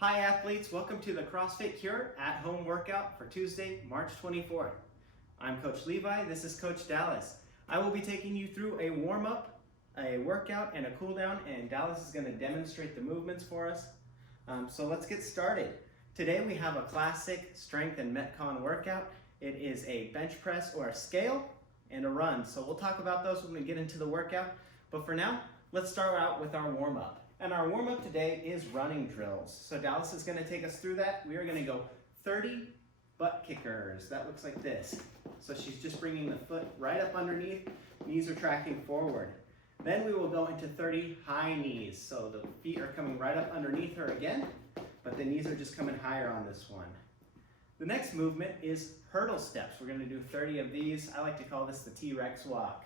Hi athletes, welcome to the CrossFit Cure at home workout for Tuesday, March 24th. I'm Coach Levi, this is Coach Dallas. I will be taking you through a warm-up, a workout, and a cool down, and Dallas is going to demonstrate the movements for us. So let's get started. Today we have a classic strength and Metcon workout. It is a bench press or a scale and a run. So we'll talk about those when we get into the workout. But for now, let's start out with our warm-up. And our warm-up today is running drills. So Dallas is going to take us through that. We are going to go 30 butt kickers. That looks like this. So she's just bringing the foot right up underneath. Knees are tracking forward. Then we will go into 30 high knees. So the feet are coming right up underneath her again, but the knees are just coming higher on this one. The next movement is hurdle steps. We're going to do 30 of these. I like to call this the T-Rex walk.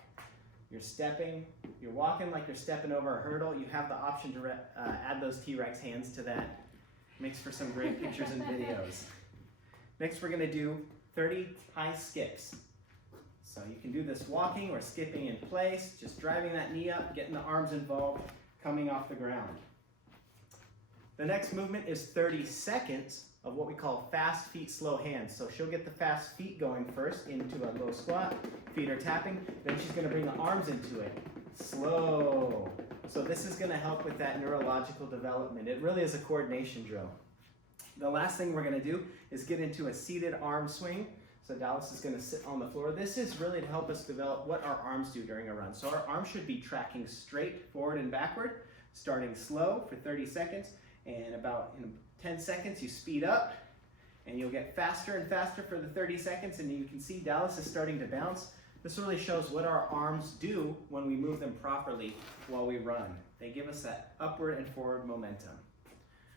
You're stepping, you're walking like you're stepping over a hurdle. You have the option to add those T-Rex hands to that. Makes for some great pictures and videos. Next, we're going to do 30 high skips. So you can do this walking or skipping in place, just driving that knee up, getting the arms involved, coming off the ground. The next movement is 30 seconds of what we call fast feet, slow hands. So she'll get the fast feet going first into a low squat, feet are tapping, then she's gonna bring the arms into it, slow. So this is gonna help with that neurological development. It really is a coordination drill. The last thing we're gonna do is get into a seated arm swing. So Dallas is gonna sit on the floor. This is really to help us develop what our arms do during a run. So our arms should be tracking straight forward and backward, starting slow for 30 seconds, and about in 10 seconds you speed up, and you'll get faster and faster for the 30 seconds, and you can see Dallas is starting to bounce. This really shows what our arms do when we move them properly while we run. They give us that upward and forward momentum.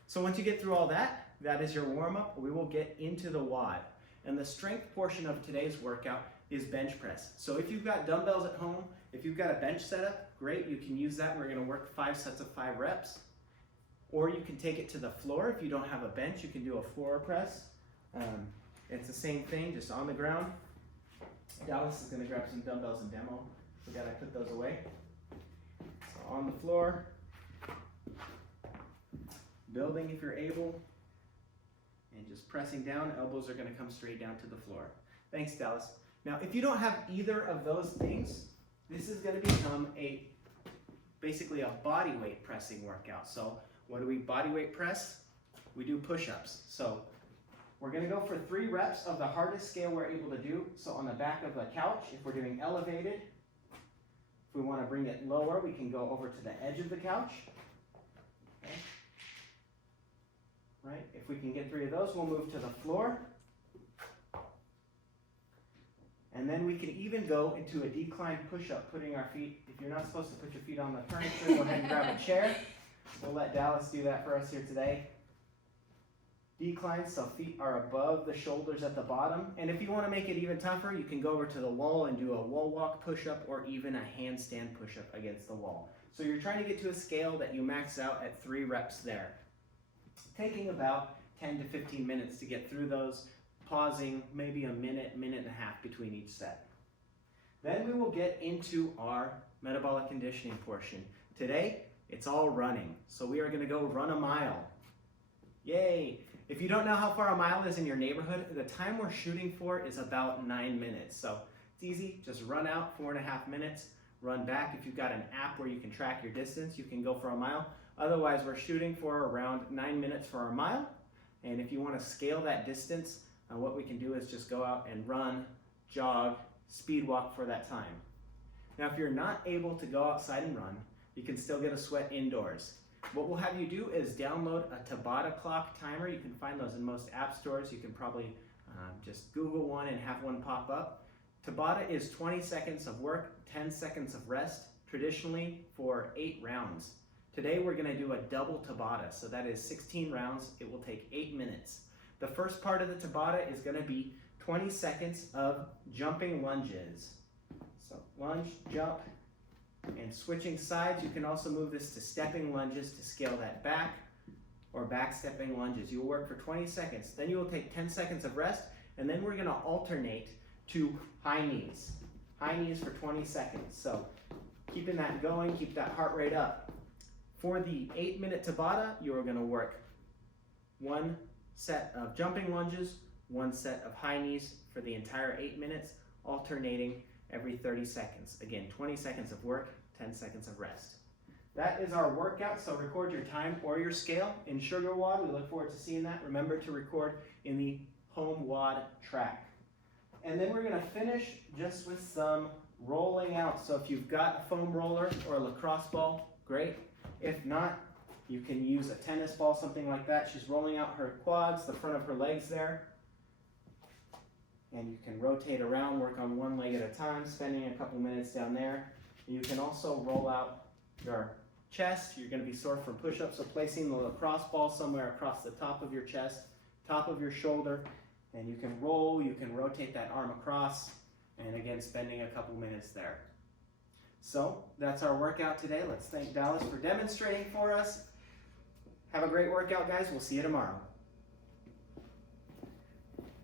So once you get through all that, that is your warm-up. We will get into the WOD. And the strength portion of today's workout is bench press. So if you've got dumbbells at home, if you've got a bench setup, great, you can use that. We're gonna work 5 sets of 5 reps. Or you can take it to the floor. If you don't have a bench, you can do a floor press. It's the same thing, just on the ground. Dallas is gonna grab some dumbbells and demo. We gotta put those away. So on the floor, building if you're able, and just pressing down, elbows are gonna come straight down to the floor. Thanks, Dallas. Now, if you don't have either of those things, this is gonna become basically a body weight pressing workout. So what do we body weight press? We do push-ups. So we're gonna go for 3 reps of the hardest scale we're able to do. So on the back of the couch, if we're doing elevated, if we wanna bring it lower, we can go over to the edge of the couch. Okay. Right, if we can get 3 of those, we'll move to the floor. And then we can even go into a decline push-up, putting our feet, if you're not supposed to put your feet on the furniture, go ahead and grab a chair. We'll let Dallas do that for us here today. Decline, so feet are above the shoulders at the bottom. And if you want to make it even tougher, you can go over to the wall and do a wall walk push-up or even a handstand push-up against the wall. So you're trying to get to a scale that you max out at 3 reps there. Taking about 10 to 15 minutes to get through those, pausing maybe a minute, minute and a half between each set. Then we will get into our metabolic conditioning portion. Today, it's all running. So we are gonna go run a mile. Yay! If you don't know how far a mile is in your neighborhood, the time we're shooting for is about 9 minutes. So it's easy, just run out 4.5 minutes, run back. If you've got an app where you can track your distance, you can go for a mile. Otherwise, we're shooting for around 9 minutes for our mile. And if you wanna scale that distance, what we can do is just go out and run, jog, speed walk for that time. Now, if you're not able to go outside and run, you can still get a sweat indoors. What we'll have you do is download a Tabata clock timer. You can find those in most app stores. You can probably just Google one and have one pop up. Tabata is 20 seconds of work, 10 seconds of rest, traditionally for 8 rounds. Today we're gonna do a double Tabata, so that is 16 rounds. It will take 8 minutes. The first part of the Tabata is gonna be 20 seconds of jumping lunges. So lunge, jump, and switching sides. You can also move this to stepping lunges to scale that back, or back stepping lunges. You will work for 20 seconds. Then you will take 10 seconds of rest, and then we're gonna alternate to high knees. High knees for 20 seconds. So keeping that going, keep that heart rate up. For the 8-minute Tabata, you are gonna work one set of jumping lunges, one set of high knees for the entire 8 minutes, alternating every 30 seconds. Again, 20 seconds of work, 10 seconds of rest. That is our workout, so record your time or your scale in Sugar WOD. We look forward to seeing that. Remember to record in the home WOD track. And then we're gonna finish just with some rolling out. So if you've got a foam roller or a lacrosse ball, great. If not, you can use a tennis ball, something like that. She's rolling out her quads, the front of her legs there. And you can rotate around, work on one leg at a time, spending a couple minutes down there. You can also roll out your chest. You're going to be sore from push-ups, so placing the lacrosse ball somewhere across the top of your chest, top of your shoulder, and you can roll, you can rotate that arm across, and again, spending a couple minutes there. So that's our workout today. Let's thank Dallas for demonstrating for us. Have a great workout, guys. We'll see you tomorrow.